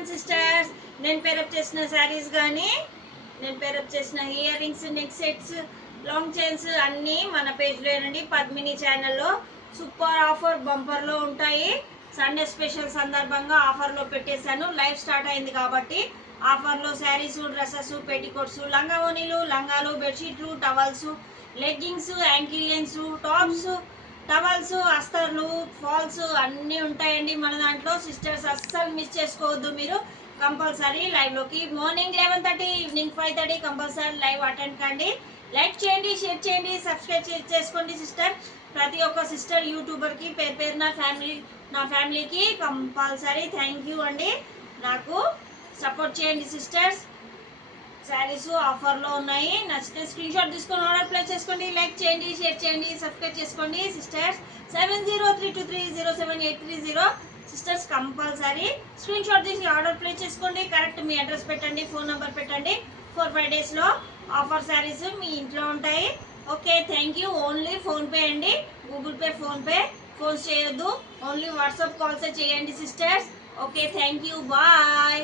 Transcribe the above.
One sisters. నేను pair up చేసిన శారీస్ కానీ నేను పేరప్ చేసిన ear rings, neck sets, long chains అన్నీ మన పేజ్లోనండి. పద్మిని ఛానల్లో సూపర్ ఆఫర్ బంపర్లో ఉంటాయి. సండే స్పెషల్ సందర్భంగా ఆఫర్లో పెట్టేశాను. లైవ్ స్టార్ట్ అయింది కాబట్టి ఆఫర్లో శారీస్, డ్రెస్సెస్, పెట్టికోట్స్, లంగా ఓనీలు, లంగాలు, బెడ్షీట్లు, towels, leggings, ankle length, tops, towels, అస్తర్లు, ఫాల్స్ అన్నీ ఉంటాయండి మన దాంట్లో. సిస్టర్స్ అస్సలు మిస్ చేసుకోవద్దు. మీరు కంపల్సరీ లైవ్లోకి morning 11:30, evening 5:30 compulsory live attend కండి. లైక్ చేయండి, షేర్ చేయండి, సబ్స్క్రైబ్ చేసుకోండి సిస్టర్. ప్రతి ఒక్క సిస్టర్ యూట్యూబర్కి పేరు పేరు నా ఫ్యామిలీకి కంపల్సరీ థ్యాంక్ యూ అండి. నాకు సపోర్ట్ చేయండి సిస్టర్స్. శారీస్ ఆఫర్లో ఉన్నాయి. నచ్చితే స్క్రీన్ షాట్ తీసుకొని ఆర్డర్ ప్లేస్ చేసుకోండి. లైక్ చేయండి, షేర్ చేయండి, సబ్స్క్రైబ్ చేసుకోండి sisters. 7032207830 sisters compulsory screenshot తీసి ఆర్డర్ ప్లేస్ చేసుకోండి. కరెక్ట్ మీ అడ్రస్ పెట్టండి, ఫోన్ నెంబర్ పెట్టండి. 4-5 డేస్లో ఆఫర్ శారీస్ మీ ఇంట్లో ఉంటాయి. Okay, thank you. Only PhonePe అండి, గూగుల్ పే, ఫోన్పే ఫోన్స్ చేయొద్దు. ఓన్లీ వాట్సాప్ కాల్సే చేయండి sisters. Okay, thank you, bye.